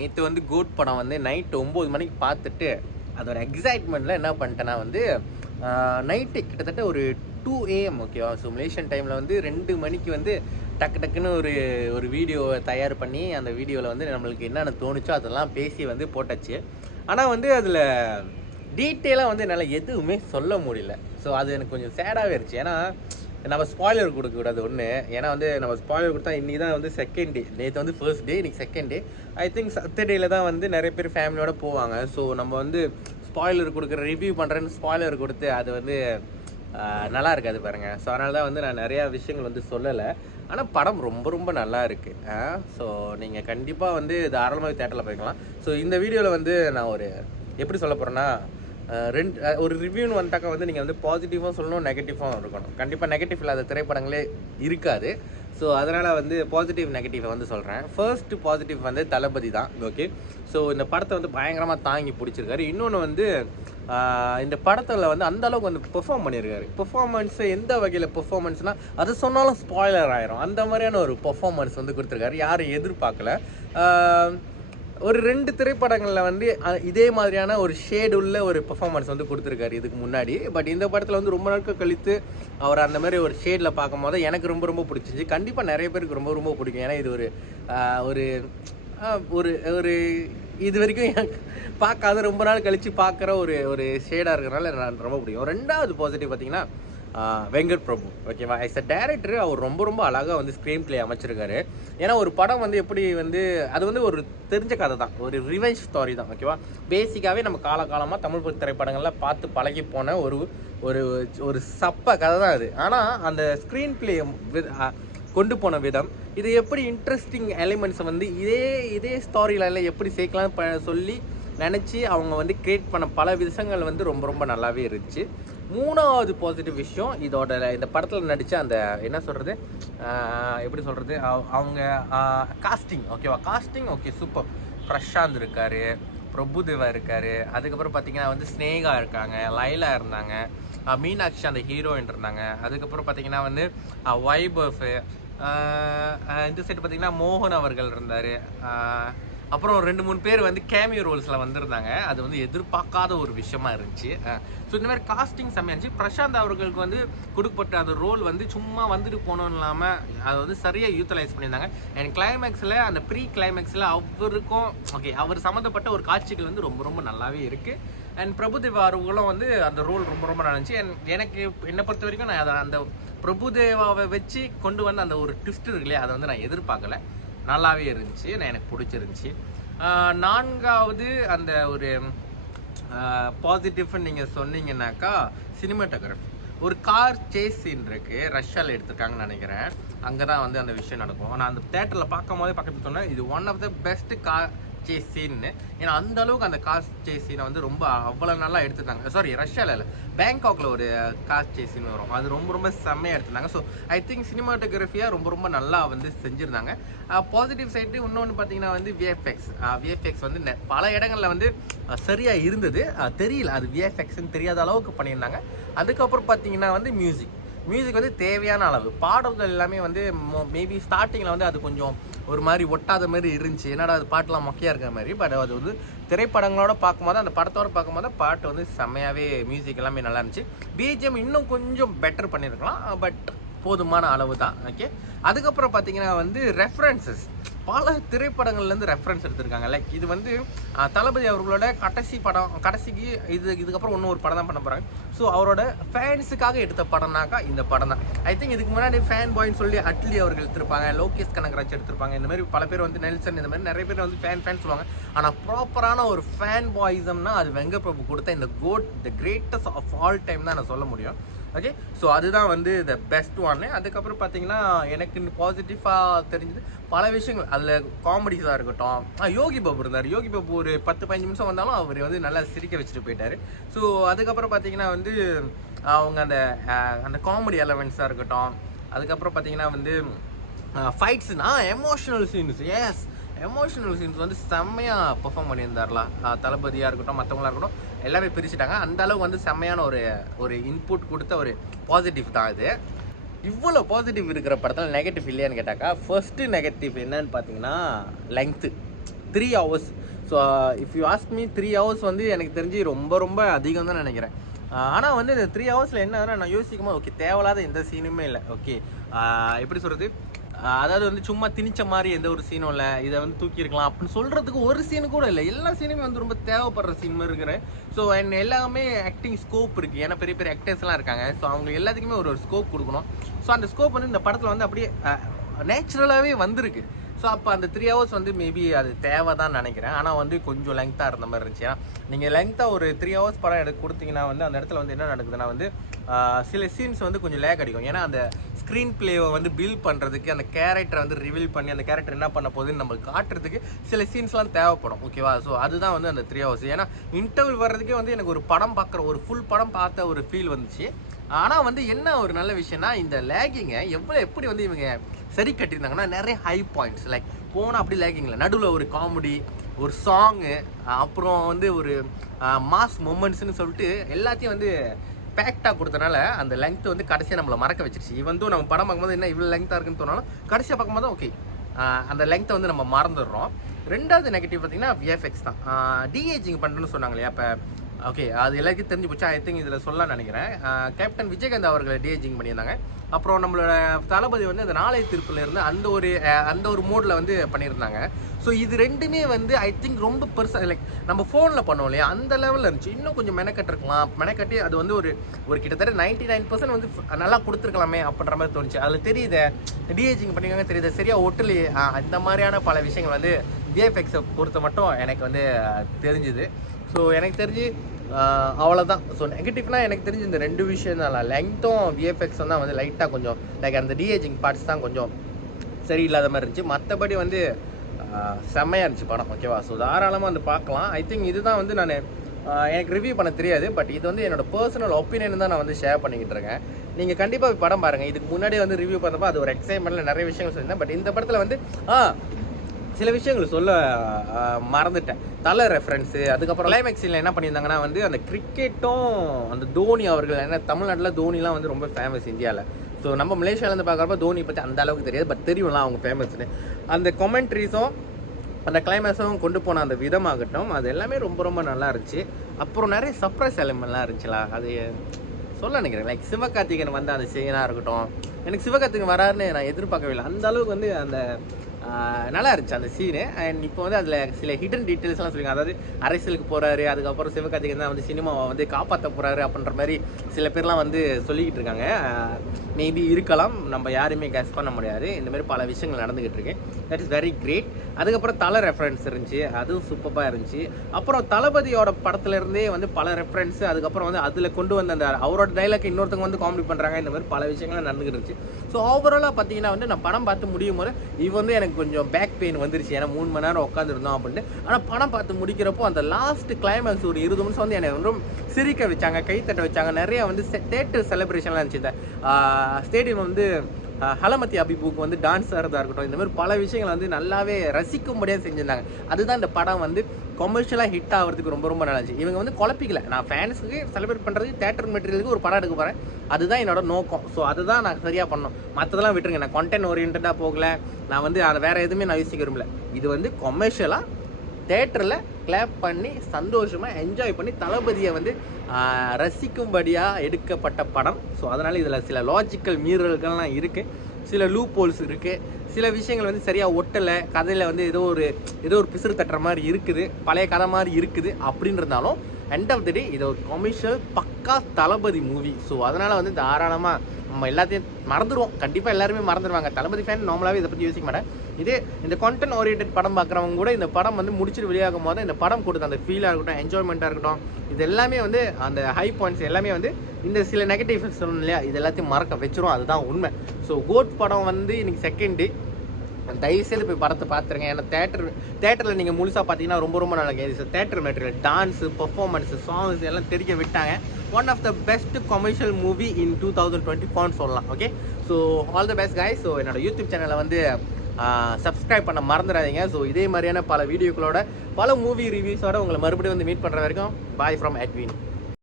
நேற்று வந்து கோட் படம் வந்து நைட் ஒம்பது மணிக்கு பார்த்துட்டு அதோட எக்ஸைட்மெண்ட்டில் என்ன பண்ணிட்டேன்னா வந்து நைட்டு கிட்டத்தட்ட ஒரு டூ ஏஎம் ஓகேவா ஸோ மலேசியன் டைமில் வந்து ரெண்டு மணிக்கு வந்து டக்கு டக்குன்னு ஒரு ஒரு வீடியோவை தயார் பண்ணி அந்த வீடியோவில் வந்து நம்மளுக்கு என்னென்ன தோணுச்சோ அதெல்லாம் பேசி வந்து போட்டாச்சு. ஆனால் வந்து அதில் டீட்டெயிலாக வந்து என்னால் எதுவுமே சொல்ல முடியல. ஸோ அது எனக்கு கொஞ்சம் சேடாகவே இருந்துச்சு. ஏன்னா நம்ம ஸ்பாய்லர் கொடுக்கக்கூடாது ஒன்று ஏன்னா வந்து நம்ம ஸ்பாய்லர் கொடுத்தா இன்றைக்கி தான் வந்து செகண்ட் டே நேற்று வந்து ஃபர்ஸ்ட் டே இன்னைக்கு செகண்ட் டே ஐ திங்க் சட்டர்டேயில் தான் வந்து நிறைய பேர் ஃபேமிலியோட போவாங்க. ஸோ நம்ம வந்து ஸ்பாய்லர் கொடுக்குற ரிவ்யூ பண்ணுறேன்னு ஸ்பாய்லர் கொடுத்து அது வந்து நல்லா இருக்காது பாருங்கள் ஸோ அதனால தான் வந்து நான் நிறையா விஷயங்கள் வந்து சொல்லலை. ஆனால் படம் ரொம்ப ரொம்ப நல்லா இருக்குது ஸோ நீங்கள் கண்டிப்பாக வந்து தாராளமாக தேட்டரில் போய்க்கலாம். ஸோ இந்த வீடியோவில் வந்து நான் ஒரு எப்படி சொல்ல போகிறேன்னா ரெண்டு ஒரு ரிவ்யூன்னு வந்துட்டாக்கா வந்து நீங்கள் வந்து பாசிட்டிவாக சொல்லணும் நெகட்டிவாகவும் இருக்கணும். கண்டிப்பாக நெகட்டிவ் இல்லாத திரைப்படங்களே இருக்காது. ஸோ அதனால் வந்து பாசிட்டிவ் நெகட்டிவை வந்து சொல்கிறேன் ஃபர்ஸ்ட் பாசிட்டிவ் வந்து தளபதி தான். ஓகே ஸோ இந்த படத்தை வந்து பயங்கரமாக தாங்கி பிடிச்சிருக்காரு. இன்னொன்று வந்து இந்த படத்தில் வந்து அந்த அளவுக்கு வந்து பெர்ஃபார்ம் பண்ணியிருக்காரு பெர்ஃபார்மன்ஸு எந்த வகையில் பெர்ஃபார்மன்ஸ்னால் அது சொன்னாலும் ஸ்பாய்லர் ஆயிரும். அந்த மாதிரியான ஒரு பெர்ஃபார்மன்ஸ் வந்து கொடுத்துருக்காரு. யாரும் எதிர்பார்க்கல. ஒரு ரெண்டு திரைப்படங்களில் வந்து இதே மாதிரியான ஒரு ஷேடு உள்ள ஒரு பெர்ஃபார்மன்ஸ் வந்து கொடுத்துருக்காரு இதுக்கு முன்னாடி. பட் இந்த படத்தில் வந்து ரொம்ப நாட்கள் கழித்து அவர் அந்த மாதிரி ஒரு ஷேடில் பார்க்கும்போது எனக்கு ரொம்ப ரொம்ப பிடிச்சிச்சு. கண்டிப்பாக நிறைய பேருக்கு ரொம்ப ரொம்ப பிடிக்கும். ஏன்னா இது ஒரு ஒரு ஒரு ஒரு இது வரைக்கும் எனக்கு பார்க்காத ரொம்ப நாள் கழித்து பார்க்குற ஒரு ஒரு ஷேடாக இருக்கிறனால நான் ரொம்ப பிடிக்கும். ரெண்டாவது பாசிட்டிவ் பார்த்தீங்கன்னா வெங்கட் பிரபு. ஓகேவா எஸ் அ டேரக்டர் அவர் ரொம்ப ரொம்ப அழகாக வந்து ஸ்க்ரீன் ப்ளே அமைச்சிருக்காரு. ஏன்னா ஒரு படம் வந்து எப்படி வந்து அது வந்து ஒரு தெரிஞ்ச கதை தான். ஒரு ரிவெஞ்ச் ஸ்டாரி தான். ஓகேவா பேசிக்காகவே நம்ம காலகாலமாக தமிழ் திரைப்படங்களில் பார்த்து பழகி போன ஒரு ஒரு ஒரு சப்ப கதை தான் அது. ஆனால் அந்த ஸ்க்ரீன் பிளே கொண்டு போன விதம் இது எப்படி இன்ட்ரெஸ்டிங் எலிமெண்ட்ஸை வந்து இதே இதே ஸ்டாரி லைனில் எப்படி சேர்க்கலாம் ப சொல்லி நினச்சி அவங்க வந்து கிரியேட் பண்ண பல விஷயங்கள் வந்து ரொம்ப ரொம்ப நல்லாவே இருந்துச்சு. மூணாவது பாசிட்டிவ் விஷயம் இதோட இந்த படத்தில் நடித்த அந்த என்ன சொல்கிறது எப்படி சொல்கிறது அவங்க காஸ்டிங் ஓகேவா காஸ்டிங் ஓகே சூப்பர் பிரசாந்த் இருக்கார் பிரபுதேவா இருக்கார். அதுக்கப்புறம் பார்த்தீங்கன்னா வந்து ஸ்னேகா இருக்காங்க லைலா இருந்தாங்க மீனாட்சி அந்த ஹீரோயின் இருந்தாங்க. அதுக்கப்புறம் பார்த்தீங்கன்னா வந்து வைபஃபு இந்த சைடு பார்த்தீங்கன்னா மோகன் அவர்கள் இருந்தார். அப்புறம் ரெண்டு மூணு பேர் வந்து கேமியோ ரோல்ஸில் வந்திருந்தாங்க. அது வந்து எதிர்பார்க்காத ஒரு விஷயமா இருந்துச்சு. ஸோ இந்த மாதிரி காஸ்டிங் செம்மையா இருந்துச்சு. பிரசாந்த் அவர்களுக்கு வந்து கொடுக்கப்பட்ட அந்த ரோல் வந்து சும்மா வந்துட்டு போனோம் இல்லாமல் அதை வந்து சரியாக யூட்டிலைஸ் பண்ணியிருந்தாங்க. அண்ட் கிளைமேக்ஸில் அந்த ப்ரீ கிளைமேக்ஸில் அவருக்கும் ஓகே அவர் சம்மந்தப்பட்ட ஒரு காட்சிகள் வந்து ரொம்ப ரொம்ப நல்லாவே இருக்குது அண்ட் பிரபுதேவா அவர்களும் வந்து அந்த ரோல் ரொம்ப ரொம்ப நல்லா இருந்துச்சு. எனக்கு என்னை பொறுத்த வரைக்கும் நான் அதை அந்த பிரபுதேவாவை வச்சு கொண்டு வந்த அந்த ஒரு ட்விஸ்ட் இருக்கு இல்லையா? அதை வந்து நான் எதிர்பார்க்கல. நல்லாவே இருந்துச்சு நான் எனக்கு பிடிச்சிருந்துச்சு. நான்காவது அந்த ஒரு பாசிட்டிவ்னு நீங்கள் சொன்னீங்கன்னாக்கா சினிமாட்டோகிராஃபி ஒரு கார் சேஸ் சீன் இருக்கு ரஷ்யாவில் எடுத்திருக்காங்கன்னு நினைக்கிறேன். அங்கே தான் வந்து அந்த விஷயம் நடக்கும். நான் அந்த தேட்டரில் பார்க்கும் போதே பக்கத்தில் சொன்னேன் இது one of the best car chase சீன்னு ஏன்னா அந்த அளவுக்கு அந்த கார் சேஸ் சீனை வந்து ரொம்ப அவ்வளோ நல்லா எடுத்துருந்தாங்க சாரி ரஷ்யாவில் இல்லை பேங்காக்ல ஒரு கார் சேஸ் சீன் வரும். அது ரொம்ப ரொம்ப செம்மையாக எடுத்திருந்தாங்க ஸோ ஐ திங்க் சினிமாட்டோகிராஃபியாக ரொம்ப ரொம்ப நல்லா வந்து செஞ்சுருந்தாங்க. பாசிட்டிவ் uh, சைடு இன்னொன்று பார்த்தீங்கன்னா வந்து விஎஃப்எக்ஸ் விஎஃப்எக்ஸ் uh, வந்து பல இடங்களில் வந்து uh, சரியாக இருந்தது. தெரியல அது விஎஃப்எக்ஸ்ன்னு தெரியாத அளவுக்கு பண்ணியிருந்தாங்க. அதுக்கப்புறம் பார்த்தீங்கன்னா வந்து மியூசிக் மியூசிக் வந்து தேவையான அளவு. பாடல்கள் எல்லாமே வந்து மேபி ஸ்டார்டிங்கில் வந்து அது கொஞ்சம் ஒரு மாதிரி ஒட்டாத மாதிரி இருந்துச்சு. என்னடா அது பாட்டெலாம் மொக்கையாக இருக்கிற மாதிரி பட் அது வந்து திரைப்படங்களோட பார்க்கும்போது அந்த படத்தோட பார்க்கும்போது பாட்டு வந்து செம்மையாகவே மியூசிக் எல்லாமே நல்லா இருந்துச்சு. பிஜிஎம் இன்னும் கொஞ்சம் பெட்டர் பண்ணியிருக்கலாம் பட் போதுமான அளவு தான். ஓகே அதுக்கப்புறம் பார்த்தீங்கன்னா வந்து ரெஃபரன்சஸ் பல திரைப்படங்கள்லேருந்து ரெஃபரன்ஸ் எடுத்திருக்காங்க. லைக் இது வந்து தளபதி அவர்களோட கடைசி படம் கடைசிக்கு இது இதுக்கப்புறம் இன்னும் ஒரு படம் தான் பண்ண போகிறாங்க ஸோ அவரோட ஃபேன்ஸுக்காக எடுத்த படம்னாக்கா இந்த படம் தான். ஐ திங்க் இதுக்கு முன்னாடி ஃபேன் பாய்ன்னு சொல்லி அட்லி அவர்கள் எடுத்திருப்பாங்க லோகேஷ் கனகராஜ் எடுத்திருப்பாங்க. இந்த மாதிரி பல பேர் வந்து நெல்சன் இந்த மாதிரி நிறைய பேர் வந்து ஃபேன் ஃபேன் சொல்லுவாங்க. ஆனால் ப்ராப்பரான ஒரு ஃபேன் பாய்ஸம்னா அது வெங்கப்பிரபு கொடுத்த இந்த GOAT the greatest of all time தான் நான் சொல்ல முடியும். ஓகே ஸோ அதுதான் வந்து த பெஸ்ட் ஒன்னு அதுக்கப்புறம் பார்த்தீங்கன்னா எனக்கு பாசிட்டிவாக தெரிஞ்சது பல விஷயங்கள். அதில் காமெடிஸாக இருக்கட்டும். ஆ, யோகி பாபு இருந்தார். யோகி பாபு ஒரு பத்து பதினஞ்சு நிமிஷம் வந்தாலும் அவர் வந்து நல்லா சிரிக்க வச்சுட்டு போயிட்டார். ஸோ அதுக்கப்புறம் பார்த்தீங்கன்னா வந்து அவங்க அந்த அந்த காமெடி எலமெண்ட்ஸாக இருக்கட்டும். அதுக்கப்புறம் பார்த்தீங்கன்னா வந்து ஃபைட்ஸ்னா emotional scenes yes emotional scenes வந்து செம்மையாக பெர்ஃபார்ம் பண்ணியிருந்தார்ல. தளபதியாக இருக்கட்டும் மற்றவங்களா இருக்கட்டும் எல்லாமே பிரிச்சுட்டாங்க. அந்த அளவுக்கு வந்து செம்மையான ஒரு ஒரு இன்புட் கொடுத்த ஒரு பாசிட்டிவ் தான் இது. இவ்வளோ பாசிட்டிவ் இருக்கிற படத்தில் நெகட்டிவ் இல்லையான்னு கேட்டாக்கா ஃபர்ஸ்ட்டு நெகட்டிவ் என்னன்னு பார்த்தீங்கன்னா length three hours so if you ask me three hours வந்து எனக்கு தெரிஞ்சு ரொம்ப ரொம்ப அதிகம் தான் நினைக்கிறேன். ஆனால் வந்து இந்த த்ரீ ஹவர்ஸில் என்ன ஆகுதுன்னா நான் யோசிக்கும்போது ஓகே தேவையில்லாத எந்த சீனுமே இல்லை. ஓகே எப்படி சொல்கிறது அதாவது வந்து சும்மா திணிச்ச மாதிரி எந்த ஒரு சீனும் இல்லை. இதை வந்து தூக்கியிருக்கலாம் அப்படின்னு சொல்கிறதுக்கு ஒரு சீனு கூட இல்லை. எல்லா சீனுமே வந்து ரொம்ப தேவைப்படுற சீன் இருக்கிற ஸோ அண்ட் எல்லாமே ஆக்டிங் ஸ்கோப் இருக்குது ஏன்னா பெரிய பெரிய ஆக்டர்ஸ்லாம் இருக்காங்க. ஸோ அவங்க எல்லாத்துக்குமே ஒரு ஒரு ஸ்கோப் கொடுக்கணும். ஸோ அந்த ஸ்கோப் வந்து இந்த படத்தில் வந்து அப்படியே நேச்சுரலாகவே வந்திருக்கு. ஸோ அப்போ அந்த த்ரீ ஹவர்ஸ் வந்து மேபி அது தேவை தான் நினைக்கிறேன். ஆனால் வந்து கொஞ்சம் லெங்க்த்தாக இருந்த மாதிரி இருந்துச்சு. ஏன்னா நீங்கள் லெங்க்த்தாக ஒரு த்ரீ ஹவர்ஸ் படம் எடுத்து கொடுத்தீங்கன்னா வந்து அந்த இடத்துல வந்து என்ன நடக்குதுன்னா வந்து சில சீன்ஸ் வந்து கொஞ்சம் லேக் அடிக்கும். ஏன்னா அந்த ஸ்க்ரீன் பிளேவை வந்து பில்ட் பண்ணுறதுக்கு அந்த கேரக்டரை வந்து ரிவீல் பண்ணி அந்த கேரக்டர் என்ன பண்ண போகுதுன்னு நம்ம காட்டுறதுக்கு சில சீன்ஸ்லாம் தேவைப்படும். ஓகேவா ஸோ அதுதான் வந்து அந்த த்ரீ ஹவர்ஸ் ஏன்னா இன்டர்வல் வர்றதுக்கே வந்து எனக்கு ஒரு படம் பார்க்குற ஒரு ஃபுல் படம் பார்த்த ஒரு ஃபீல் வந்துச்சு. ஆனால் வந்து என்ன ஒரு நல்ல விஷயம்னா இந்த லேகிங்கை எவ்வளோ எப்படி வந்து இவங்க சரி கட்டியிருந்தாங்கன்னா நிறைய ஹை பாயிண்ட்ஸ் லைக் போனால் அப்படி லேகிங்கில் நடுவில் ஒரு காமெடி ஒரு சாங்கு அப்புறம் வந்து ஒரு மாஸ் மூமெண்ட்ஸ்னு சொல்லிட்டு எல்லாத்தையும் வந்து பேக்டாக கொடுத்தனால அந்த லெங்த் வந்து கடைசியாக நம்மளை மறக்க வச்சிருச்சு. இவன் நம்ம படம் பார்க்கும்போது என்ன இவ்வளோ லெங்க்தாக இருக்குன்னு சொன்னாலும் கடைசியாக பார்க்கும்போது ஓகே அந்த லெங்க்த்தை வந்து நம்ம மறந்துடுறோம். ரெண்டாவது நெகட்டிவ் பார்த்தீங்கன்னா விஎஃப்எக்ஸ் தான். டிஏஜிங் பண்ணுறேன்னு சொன்னாங்க இல்லையா இப்போ ஓகே அது எல்லாருக்கும் தெரிஞ்சு போச்சு. ஐ திங்க் இதில் சொல்ல நினைக்கிறேன். கேப்டன் விஜயகாந்த் அவர்களை டிஏஜிங் பண்ணியிருந்தாங்க. அப்புறம் நம்மளோட தளபதி வந்து அந்த நாளை திருப்பில் இருந்து அந்த ஒரு அந்த ஒரு மோடில் வந்து பண்ணியிருந்தாங்க. ஸோ இது ரெண்டுமே வந்து ஐ திங்க் ரொம்ப பெருசாக லைக் நம்ம ஃபோனில் பண்ணோம் இல்லையா? அந்த லெவலில் இருந்துச்சு. இன்னும் கொஞ்சம் மெனக்கட்டிருக்கலாம். மெனக்கட்டி அது வந்து ஒரு ஒரு கிட்டத்தட்ட நைன்டி நைன் பர்சன்ட் வந்து நல்லா கொடுத்துருக்கலாமே அப்படின்ற மாதிரி தோணுச்சு. அதில் தெரியுது டிஏஜிங் பண்ணிக்காங்க தெரியுது. சரியா ஒட்டலி அந்த மாதிரியான பல விஷயங்கள் வந்து விஎஃப்எக்ஸை பொறுத்த மட்டும் எனக்கு வந்து தெரிஞ்சுது. ஸோ எனக்கு தெரிஞ்சு அவ்வளோதான் ஸோ நெகட்டிவ்னால் எனக்கு தெரிஞ்சு இந்த ரெண்டு விஷயம் தான். லெங்க்த்தும் விஎஃப்எக்ஸும் தான் வந்து லைட்டாக கொஞ்சம் லைக் அந்த டிஏஜிங் பார்ட்ஸ் தான் கொஞ்சம் சரியில்லாத மாதிரி இருந்துச்சு. மற்றபடி வந்து செம்மையாக இருந்துச்சு படம் ஓகேவா ஸோ தாராளமாக வந்து பார்க்கலாம். ஐ திங்க் இதுதான் வந்து நான் எனக்கு ரிவ்யூ பண்ண தெரியாது. பட் இது வந்து என்னோட பர்சனல் ஒப்பீனியன் தான் நான் வந்து ஷேர் பண்ணிக்கிட்டு இருக்கேன். நீங்கள் கண்டிப்பாக படம் பாருங்கள் இதுக்கு முன்னாடி வந்து ரிவ்யூ பண்ணப்போ அது ஒரு எக்ஸைட்மெண்ட்டில் நிறைய விஷயங்கள் சொல்லியிருந்தேன். பட் இந்த படத்தில் வந்து ஆ சில விஷயங்கள் சொல்ல மறந்துட்டேன். தலை ரெஃபரன்ஸு அதுக்கப்புறம் கிளைமேக்ஸில் என்ன பண்ணியிருந்தாங்கன்னா வந்து அந்த கிரிக்கெட்டும் அந்த தோனி அவர்கள் ஏன்னா தமிழ்நாட்டில் தோனிலாம் வந்து ரொம்ப ஃபேமஸ் இந்தியாவில் ஸோ நம்ம மலேசியாவிலேருந்து பார்க்குறப்ப தோனி பற்றி அந்த அளவுக்கு தெரியாது. பட் தெரியும்லாம் அவங்க ஃபேமஸ்னு அந்த கொமெண்ட்ரிஸும் அந்த கிளைமேக்ஸும் கொண்டு போன அந்த விதமாகட்டும் அது எல்லாமே ரொம்ப ரொம்ப நல்லா இருந்துச்சு. அப்புறம் நிறைய சர்ப்ரைஸ் எலிமெண்ட்லாம் இருந்துச்சுல அது சொல்ல நினைக்கிறேன். லைக் சிவகார்த்திகேயன் வந்து அந்த சீனாக இருக்கட்டும். எனக்கு சிவகார்த்திகன் வராருன்னு நான் எதிர்பார்க்கவே இல்லை. அந்த அளவுக்கு வந்து அந்த நல்லா இருந்துச்சு அந்த சீனு அண்ட் இப்போ வந்து அதில் சில ஹிடன் டீட்டெயில்ஸ்லாம் சொல்லிங்க அதாவது அரசியலுக்கு போகிறாரு அதுக்கப்புறம் சிவகார்த்திகேயன் தான் வந்து சினிமாவை வந்து காப்பாற்ற போகிறாரு அப்படின்ற மாதிரி சில பேர்லாம் வந்து சொல்லிக்கிட்டு இருக்காங்க. மேபி இருக்கலாம். நம்ம யாருமே கேஸ் பண்ண முடியாது. இந்த மாதிரி பல விஷயங்கள் நடந்துக்கிட்டு இருக்கு. தட் இஸ் வெரி கிரேட் அதுக்கப்புறம் தலை ரெஃபரன்ஸ் இருந்துச்சு. அதுவும் சூப்பராக இருந்துச்சு. அப்புறம் தளபதியோட படத்துலேருந்தே வந்து பல ரெஃபரன்ஸ் அதுக்கப்புறம் வந்து அதில் கொண்டு வந்த அந்த அவரோட டைலாக் இன்னொருத்தவங்க வந்து காமெடி பண்ணுறாங்க இந்த மாதிரி பல விஷயங்கள்லாம் நடந்துக்கிட்டு இருந்துச்சு. ஸோ ஓவராலாக பார்த்தீங்கன்னா வந்து நான் படம் பார்த்து முடியும் போது இது வந்து எனக்கு கொஞ்சம் பேக் பெயின் வந்துருச்சு. ஏன்னா மூணு மணி நேரம் உட்காந்துருந்தோம் அப்படின்னு ஆனால் படம் பார்த்து முடிக்கிறப்போ அந்த லாஸ்ட் கிளைமேக்ஸ் ஒரு இருபது நிமிஷம் வந்து எனக்கு ரொம்ப சிரிக்க வச்சாங்க கை தட்ட வச்சாங்க. நிறைய வந்து தேட்டர் செலிப்ரேஷன்லாம் இருந்துச்சு. இந்த ஸ்டேடியம் வந்து ஹலமதி அபிபுக்கு வந்து டான்ஸ் ஆகிறதா இருக்கட்டும் இந்த மாதிரி பல விஷயங்களை வந்து நல்லாவே ரசிக்கும்படியாக செஞ்சிருந்தாங்க. அதுதான் இந்த படம் வந்து கொமர்ஷியலாக ஹிட் ஆகிறதுக்கு ரொம்ப ரொம்ப நல்லா இருந்துச்சு. இவங்க வந்து குழப்பிக்கல. நான் ஃபேன்ஸுக்கு செலிப்ரேட் பண்ணுறதுக்கு தேட்டர் மெட்டீரியலுக்கு ஒரு படம் எடுக்க போகிறேன் அதுதான் என்னோட நோக்கம். ஸோ அதுதான் நான் சரியாக பண்ணணும். மற்றதெல்லாம் விட்டுருங்க. நான் கண்டென்ட் ஓரியன்டாக போகல. நான் வந்து அதை வேறு எதுவுமே நான் யோசிக்க விரும்பல. இது வந்து கொமர்ஷியலாக தேட்டரில் கிளாப் பண்ணி சந்தோஷமாக என்ஜாய் பண்ணி தளபதியை வந்து ரசிக்கும்படியாக எடுக்கப்பட்ட படம். ஸோ அதனால் இதில் சில லாஜிக்கல் மீறல்கள்லாம் இருக்குது சில லூப் ஹோல்ஸ் இருக்குது சில விஷயங்கள் வந்து சரியாக ஒட்டலை. கதையில் வந்து ஏதோ ஒரு ஏதோ ஒரு பிசுறு தட்டுற மாதிரி இருக்குது. பழைய கதை மாதிரி இருக்குது அப்படின்னு இருந்தாலும் எண்ட் ஆஃப் த டே இது ஒரு கொமர்ஷியல் பக்கா தளபதி மூவி ஸோ அதனால் வந்து தாராளமாக நம்ம எல்லாத்தையும் மறந்துடுவோம் கண்டிப்பாக எல்லாருமே மறந்துடுவாங்க தளபதி ஃபேன் நார்மலாகவே இதை பற்றி யோசிக்க மாட்டேன். இதே இந்த கண்டென்ட் ஓரியன்ட் படம் பார்க்குறவங்க கூட இந்த படம் வந்து முடிச்சுட்டு வெளியாகும் போது இந்த படம் கொடுத்த அந்த ஃபீலாக இருக்கட்டும் என்ஜாய்மெண்ட்டாக இருக்கட்டும் இது எல்லாமே வந்து அந்த ஹை பாயிண்ட்ஸ் எல்லாமே வந்து இந்த சில நெகட்டிவ் சொல்லணும் இல்லையா? இது எல்லாத்தையும் மறக்க வச்சிரும். அதுதான் உண்மை. ஸோ கோட் படம் வந்து இன்னைக்கு செகண்டு தயவுசெய்து போய் படத்தை பார்த்துருங்க. ஏன்னா தேட்டர் தேட்டரில் நீங்கள் முழுசாக பார்த்தீங்கன்னா ரொம்ப ரொம்ப நல்லா இது theatre material dance performance songs எல்லாம் தெரிக்க விட்டாங்க. One of the best commercial movie in two thousand twenty ஃபோர்னு சொல்லலாம். Okay so all the best guys so என்னோட யூடியூப் சேனலை வந்து சப்ஸ்கிரைப் பண்ண மறந்துடாதீங்க. ஸோ இதே மாதிரியான பல வீடியோக்களோட பல மூவி ரிவ்யூஸோட உங்களை மறுபடியும் வந்து மீட் பண்ணுற வரைக்கும் பாய் ஃப்ரம் அட்வின்